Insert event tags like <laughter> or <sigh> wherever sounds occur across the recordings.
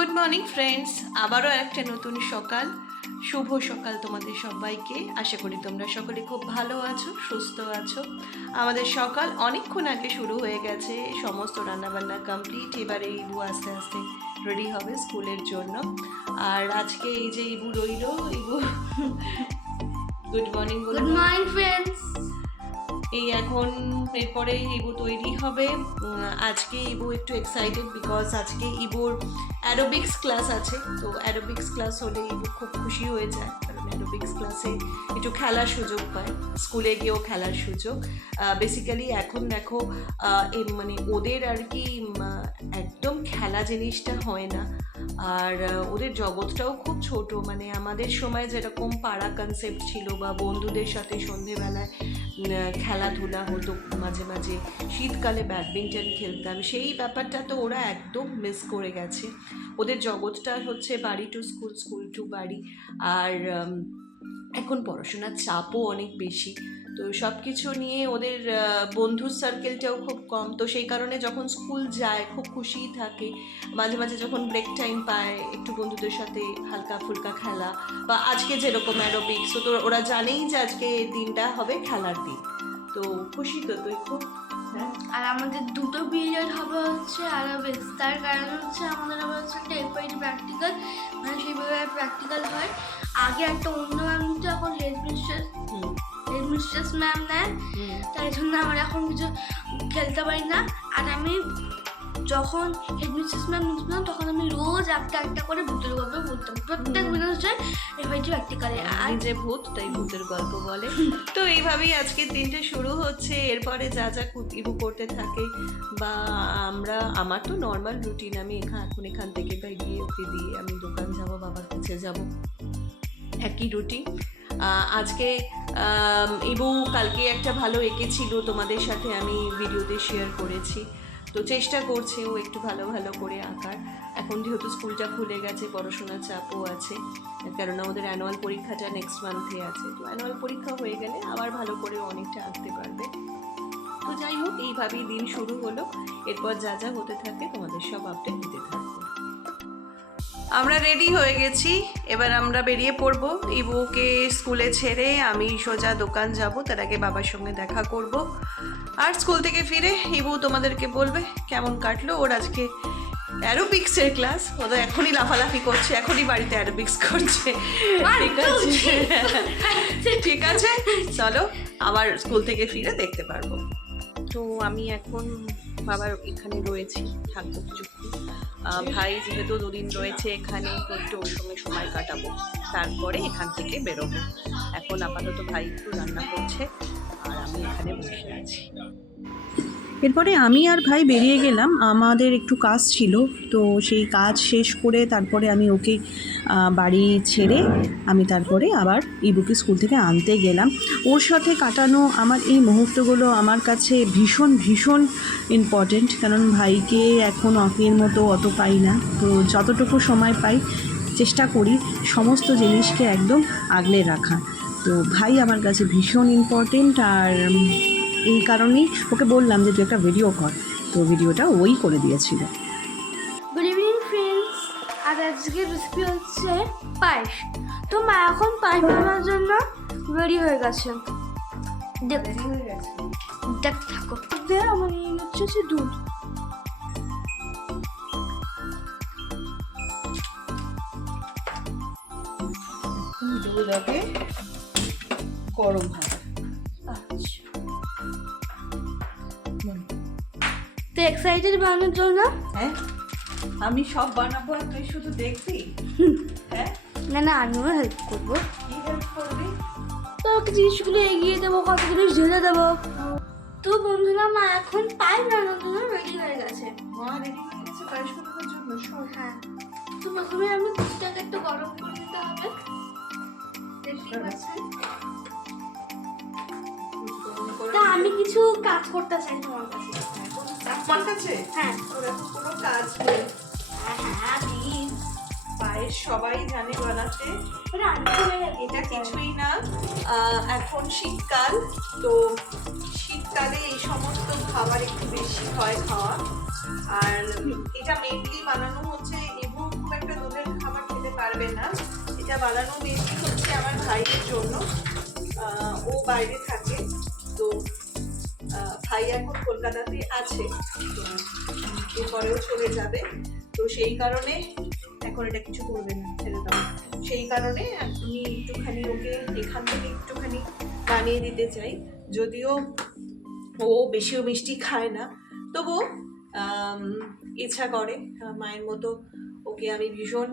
Good morning friends আবারও একটা নতুন সকাল। শুভ সকাল তোমাদের সবাইকে। আশা করি তোমরা সকলে খুব ভালো আছো, সুস্থ আছো। আমাদের সকাল অনেকক্ষণ আগে শুরু হয়ে গেছে। সমস্ত রান্নাবান্না কমপ্লিট এবারে ইবু আস্তে আস্তে রেডি হবে স্কুলের জন্য। আর আজকে এই যে ইবু রইল, Ibu good morning good morning friends এই এখন এরপরে ইবু তৈরি হবে। আজকে ইবু একটু এক্সাইটেড বিকজ আজকে ইবুর অ্যারোবিক্স ক্লাস আছে। তো অ্যারোবিক্স ক্লাস হলে ইবু খুব খুশি হয়ে যায়। কারণ অ্যারোবিক্স ক্লাসে একটু খেলার সুযোগ পায়। স্কুলে গিয়েও খেলার সুযোগ। বেসিক্যালি এখন দেখো মানে ওদের আর কি একদম খেলা জিনিসটা হয় না। আর ওদের জগৎটাও খুব ছোট। মানে আমাদের সময় যেরকম পাড়া কনসেপ্ট ছিল বা বন্ধুদের সাথে সন্ধেবেলায় খেলাধুলা হতো মাঝে মাঝে। শীতকালে ব্যাডমিন্টন খেলতাম। সেই ব্যাপারটা তো ওরা একদম মিস করে গেছে। ওদের জগৎটা হচ্ছে বাড়ি টু স্কুল স্কুল টু বাড়ি। আর এখন পড়াশোনার চাপও অনেক বেশি। তো সব কিছু নিয়ে ওদের বন্ধুর সার্কেলটাও খুব কম। তো সেই কারণে যখন স্কুল যায়, খুব খুশিই থাকে। মাঝে মাঝে যখন ব্রেক টাইম পায়, একটু বন্ধুদের সাথে হালকা ফুলকা খেলা বা আজকে যেরকম অ্যারোবিক্স তো ওরা জানেই যে আজকে দিনটা হবে খেলার দিন। তো খুশি তো তুই খুব হ্যাঁ? আর আমাদের দুটো পিরিয়ড হবে হচ্ছে আরবিক্স তার কারণ হচ্ছে আমাদের আবার হচ্ছে একটা এফআইডি প্র্যাকটিক্যাল মানে সেইভাবে প্র্যাকটিক্যাল হয়। আগে একটা অন্য ম্যাম নিত এখন headmistress headmistress ma'am নেন তাই জন্য আমার এখন কিছু খেলতে পারি না। আর আমি যখন হেড মিস্ট্রেস ম্যাম নিত তখন আমি রোজ একটা একটা করে ভূতের গল্প বলতাম। প্রত্যেক এফআইডি প্র্যাকটিক্যালে আর যে ভূত তাই ভূতের গল্প বলে। তো এইভাবেই আজকের দিনটা শুরু হচ্ছে। এরপরে যা যা ইবু করতে থাকে বা আমরা আমার তো নর্মাল রুটিন আমি এখান এখন এখান থেকে বেরিয়ে ওকে দিয়ে আমি দোকান যাব বাবার কাছে যাব। একই রুটিন আজকে ইবু কালকে একটা ভালো এঁকেছিল তোমাদের সাথে আমি ভিডিওতে শেয়ার করেছি। তো চেষ্টা করছে ও একটু ভালো ভালো করে আঁকার। এখন যেহেতু স্কুলটা খুলে গেছে, পড়াশোনার চাপও আছে, কেননা ওদের অ্যানুয়াল পরীক্ষাটা নেক্সট মান্থে আছে। তো অ্যানুয়াল পরীক্ষা হয়ে গেলে আবার ভালো করে অনেকটা আঁকতে পারবে। তো যাই হোক, এইভাবেই দিন শুরু হলো। এরপর যা যা হতে থাকে তোমাদের সব আপডেট দিতে থাকব। আমরা রেডি হয়ে গেছি। এবার আমরা বেরিয়ে পড়ব। ইবুকে স্কুলে ছেড়ে আমি সোজা দোকান যাব। তার আগে বাবার সঙ্গে দেখা করব। আর স্কুল থেকে ফিরে ইবু তোমাদেরকে বলবে কেমন কাটলো ওর আজকে অ্যারোবিক্সের ক্লাস। ও তো এখনই লাফালাফি করছে এখনই বাড়িতে অ্যারোবিক্স করছে। ঠিক আছে। ঠিক আছে চলো আবার স্কুল থেকে ফিরে দেখতে পারব। তো আমি এখন বাবার এখানে রয়েছি থাকব কিছুক্ষণ। ভাই যেহেতু দুদিন রয়েছে এখানে তো একটু ওর সঙ্গে সময় কাটাবো। তারপরে এখান থেকে বেরোবো। এখন আপাতত ভাই একটু রান্না করছে। আর আমি এখানে বসে আছি। এরপরে আমি আর ভাই বেরিয়ে গেলাম। আমাদের একটু কাজ ছিল, তো সেই কাজ শেষ করে তারপরে আমি ওকে বাড়ি ছেড়ে আমি তারপরে আবার ইবুকে স্কুল থেকে আনতে গেলাম। ওর সাথে কাটানো আমার এই মুহূর্তগুলো আমার কাছে ভীষণ ভীষণ ইম্পর্টেন্ট কারণ ভাইকে এখন অফের মতো অত পাই না। তো যতটুকু সময় পাই, চেষ্টা করি সমস্ত জিনিসকে একদম আগলে রাখা তো ভাই আমার কাছে ভীষণ ইম্পর্টেন্ট আর এই কারণেই ওকে বললাম যে তুই একটা ভিডিও কর। তো ভিডিওটা ওই করে দিয়েছিল। গুড ইভিনিং ফ্রেন্ডস আর আজকের রেসিপি হচ্ছে পায়েস। তো মা এখন পায়েস বানানোর জন্য রেডি হয়ে গেছে। দেখ থাকো আমার হচ্ছে দুধ। দুধ আগে গরম হবে আচ্ছা। তো এক্সাইটেড বানানোর জন্য হ্যাঁ। আমি সব বানাবো আর তুই শুধু দেখবি? হ্যাঁ। না না আমিও হেল্প করব। কি হেল্প করবি? তো ওকে জিনিসগুলো এগিয়ে দেবো কত জিনিস ঢেলে দেবো। তো বন্ধুরা মা এখন পায়েস বানানোর জন্য রেডি হয়ে গেছে। মা রেডি হয়ে গেছে পায়েস বানানোর জন্য? হ্যাঁ। তো প্রথমে আমি দুধটাকে একটু গরম করে কিছু কাজ করতে চাই তোমার কাছে। আমার কাছে? হ্যাঁ। কোনো কাজ নেই। হ্যাঁ পায়েস সবাই জানে বানাতে এটা কিছুই না। এখন শীতকাল তো শীতকালে এই সমস্ত খাবার একটু বেশি হয় খাওয়া। আর এটা মেনলি বানানো হচ্ছে এবং খুব একটা দুধের খাবার খেতে পারবে না। এটা বানানো মেনলি হচ্ছে আমার ভাইয়ের জন্য। ও বাইরে থাকে তো ভাই এখন কলকাতাতে আছে, তো চলে যাবে। তো সেই কারণে এখন এটা কিছু করবে না, ছেড়ে দাও। সেই কারণে আমি একটুখানি ওকে এখান থেকে একটুখানি বানিয়ে দিতে চাই। যদিও ও বেশিও মিষ্টি খায় না, তবু ইচ্ছা করে। মায়ের মতো ওকে আমি ভীষণ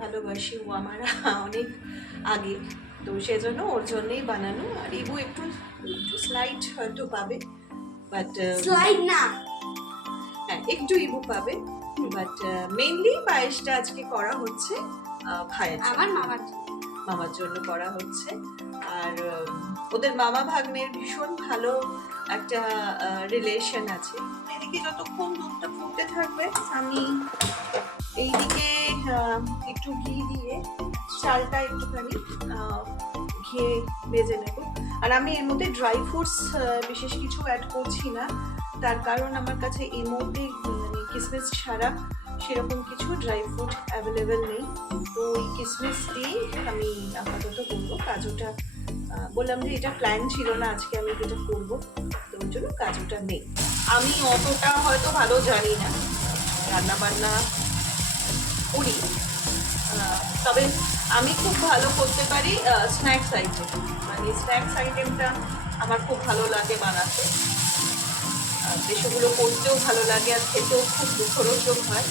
ভালোবাসি। ও আমার অনেক আগে। তো সেজন্য ওর জন্যই বানানো। আর ইবু একটু একটু স্লাইড হয়তো পাবে বাট স্লাইড না। হ্যাঁ একটু ইবু পাবে বাট মেইনলি পায়েসটা আজকে করা হচ্ছে ভাইয়ের আমার মামার মামার জন্য করা হচ্ছে। আর ওদের মামা ভাগ্নের ভীষণ ভালো একটা রিলেশন আছে। এদিকে যতক্ষণ দুধটা ফুটতে থাকবে আমি এইদিকে একটু ঘি দিয়ে চালটা একটুখানি ঘিয়ে ভেজে নেব। আর আমি এর মধ্যে ড্রাই ফ্রুটস বিশেষ কিছু অ্যাড করছি না। তার কারণ আমার কাছে এর মধ্যে মানে কিসমিস ছাড়া সেরকম কিছু ড্রাই ফ্রুট অ্যাভেলেবেল নেই। তো ওই কিসমিস দিয়েই আমি আপাতত করব। কাজুটা বললাম যে এটা প্ল্যান ছিল না, আজকে আমি যেটা করব তো ওই জন্য কাজুটা নেই। আমি অতটা হয়তো ভালো জানি না। রান্না বান্না করি তবে আমি খুব ভালো করতে পারি স্ন্যাক্স আইটেম মানে স্ন্যাক্স আইটেমটা আমার খুব ভালো লাগে বানাতে। আর বেশিগুলো করতেও ভালো লাগে আর খেতেও খুব মুখরোচক হয়।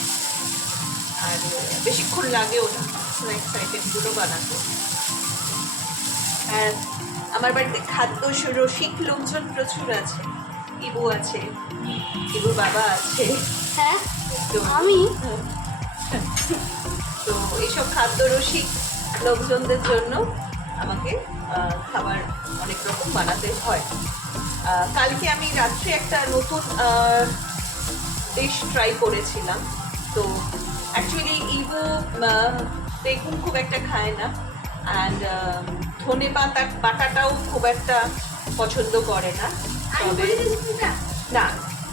আর বেশিক্ষণ লাগেও না স্ন্যাক্স আইটেমগুলো বানাতে। আর আমার বাড়িতে খাদ্য রসিক লোকজন প্রচুর আছে। ইবু আছে ইবুর বাবা আছে। হ্যাঁ তো আমি? তো এইসব খাদ্য রসিক লোকজনদের জন্য আমাকে খাবার অনেক রকম বানাতে হয়। কালকে আমি রাত্রে একটা নতুন ডিশ ট্রাই করেছিলাম। তো অ্যাকচুয়ালি ইভো বেগুন খুব একটা খায় না। অ্যান্ড ধনে পাতা বাটাটাও খুব একটা পছন্দ করে না। তবে না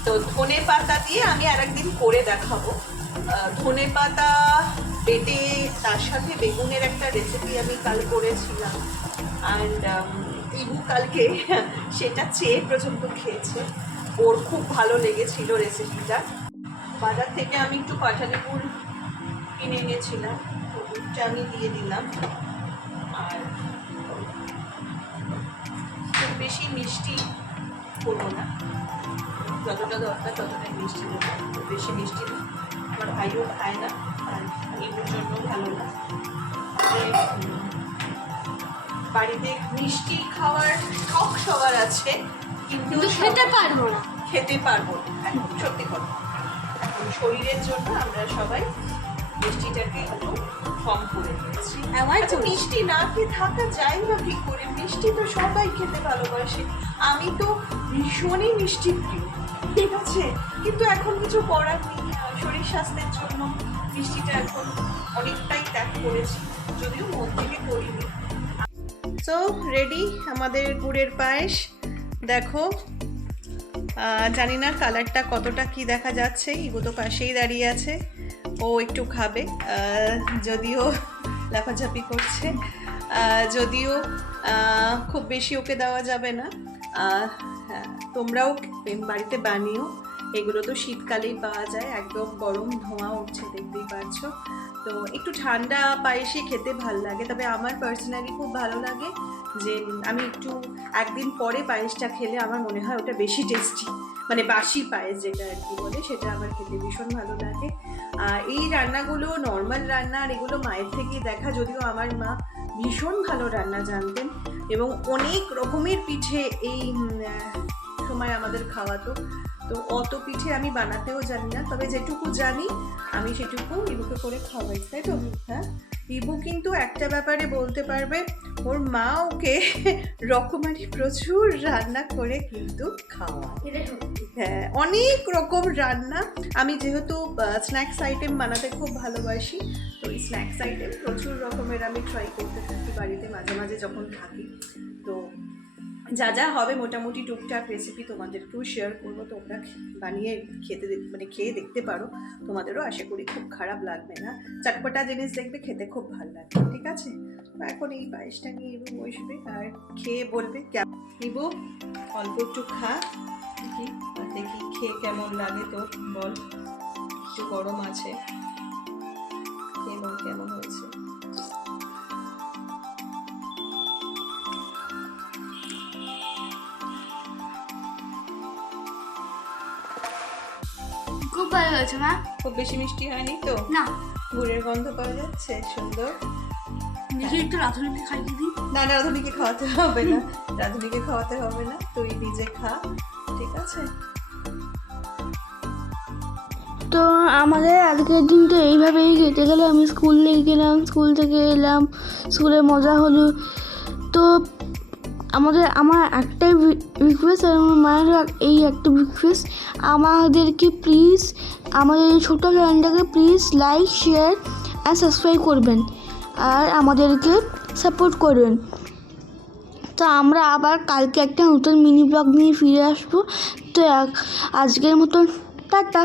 তো ধনে পাতা দিয়ে আমি আরেকদিন করে দেখাবো। ধনে পাতা বেটে তার সাথে বেগুনের একটা রেসিপি আমি কাল করেছিলাম। অ্যান্ড ইবু কালকে <laughs> সেটা চেয়ে পর্যন্ত খেয়েছে। ওর খুব ভালো লেগেছিল রেসিপিটা বাজার থেকে আমি একটু পাটালি গুড় কিনে এনেছিলাম। দুধটা আমি দিয়ে দিলাম। আর খুব বেশি মিষ্টি করব না। যতটা দরকার ততটাই মিষ্টি দেবো বেশি মিষ্টি আমার ভাইও খায় না। আর এগুলোর জন্য ভালো না বাড়িতে মিষ্টি খাওয়ার শখ সবার আছে কিন্তু খেতে পারব না। খেতে পারব এখন সত্যি কথা। এখন শরীরের জন্য আমরা সবাই মিষ্টিটাকে একটু কম করে দিয়েছি আচ্ছা। মিষ্টি না খেয়ে থাকা যায় না কি করে? মিষ্টি তো সবাই খেতে ভালোবাসে। আমি তো ভীষণই মিষ্টি প্রিয়। ঠিক আছে, কিন্তু এখন কিছু করার নেই। শরীর স্বাস্থ্যের জন্য মিষ্টিটা এখন অনেকটাই ত্যাগ করেছি, যদিও মন থেকে করিনি। সো রেডি আমাদের গুড়ের পায়েস। দেখো জানি না কালারটা কতটা কি দেখা যাচ্ছে। ইগো তো পাশেই দাঁড়িয়ে আছে। ও একটু খাবে যদিও লাফাঝাপি করছে। যদিও খুব বেশি ওকে দেওয়া যাবে না। হ্যাঁ, তোমরাও বাড়িতে বানিও। এগুলো তো শীতকালেই পাওয়া যায় একদম গরম ধোঁয়া উঠছে দেখতেই পাচ্ছ। তো একটু ঠান্ডা পায়েসে খেতে ভালো লাগে তবে আমার পার্সোনালি খুব ভালো লাগে যে আমি একটু একদিন পরে পায়েসটা খেলে আমার মনে হয় ওটা বেশি টেস্টি মানে বাসি পায়েস যেটা আর কি বলে সেটা আমার খেতে ভীষণ ভালো লাগে। আর এই রান্নাগুলো নর্মাল রান্না আর এগুলো মায়ের থেকেই দেখা যদিও আমার মা ভীষণ ভালো রান্না জানতেন। এবং অনেক রকমের পিঠে এই সময় আমাদের খাওয়াতো। তো অত পিঠে আমি বানাতেও জানি না, তবে যেটুকু জানি, আমি সেটুকু ইবুকে করে খাওয়াই, তাই তো? হ্যাঁ? ইবু কিন্তু একটা ব্যাপারে বলতে পারবে, ওর মা ওকে <laughs> রকমারি প্রচুর রান্না করে কিন্তু খাওয়া হ্যাঁ অনেক রকম রান্না। আমি যেহেতু স্ন্যাক্স আইটেম বানাতে খুব ভালোবাসি তো এই স্ন্যাক্স আইটেম প্রচুর রকমের আমি ট্রাই করতে থাকি বাড়িতে মাঝে মাঝে যখন থাকি। তো যা যা হবে মোটামুটি টুকটাক রেসিপি তোমাদেরকেও শেয়ার করব। তোমরা বানিয়ে খেতে মানে খেয়ে দেখতে পারো। তোমাদেরও আশা করি খুব খারাপ লাগবে না। চটপটা জিনিস দেখবে, খেতে খুব ভালো লাগবে, ঠিক আছে? তো এখন এই পায়েসটা নিয়ে ইবু বসবে আর খেয়ে বলবে কেমন ইবু অল্প একটু খা। দেখি খেয়ে কেমন লাগে তো বল। একটু গরম আছে। খেয়ে কেমন হয়েছে? খুব ভালো হয়েছে মা। খুব বেশি মিষ্টি হয়নি তো? না। গুড়ের গন্ধ পাওয়া যাচ্ছে সুন্দর। দেখি একটু রাধুনিকে খাইয়ে দিই না না রাধুনিকে খাওয়াতে হবে না। রাধুনিকে খাওয়াতে হবে না তুই নিজে খা ঠিক আছে? তো আমাদের আজকের দিনটা এইভাবেই কেটে গেল। আমি স্কুলে গেলাম স্কুল থেকে এলাম স্কুলে মজা হলো। তো আমাদের, আমার একটাই রিকোয়েস্ট আর আমার মায়ের এই একটা রিকোয়েস্ট আমাদেরকে প্লিজ আমাদের এই ছোটো চ্যানেলটাকে please like share and subscribe করবেন আর আমাদেরকে সাপোর্ট করবেন। তো আমরা আবার কালকে একটা নতুন মিনি ব্লগ নিয়ে ফিরে আসব। তো আজকের মতন টাটা।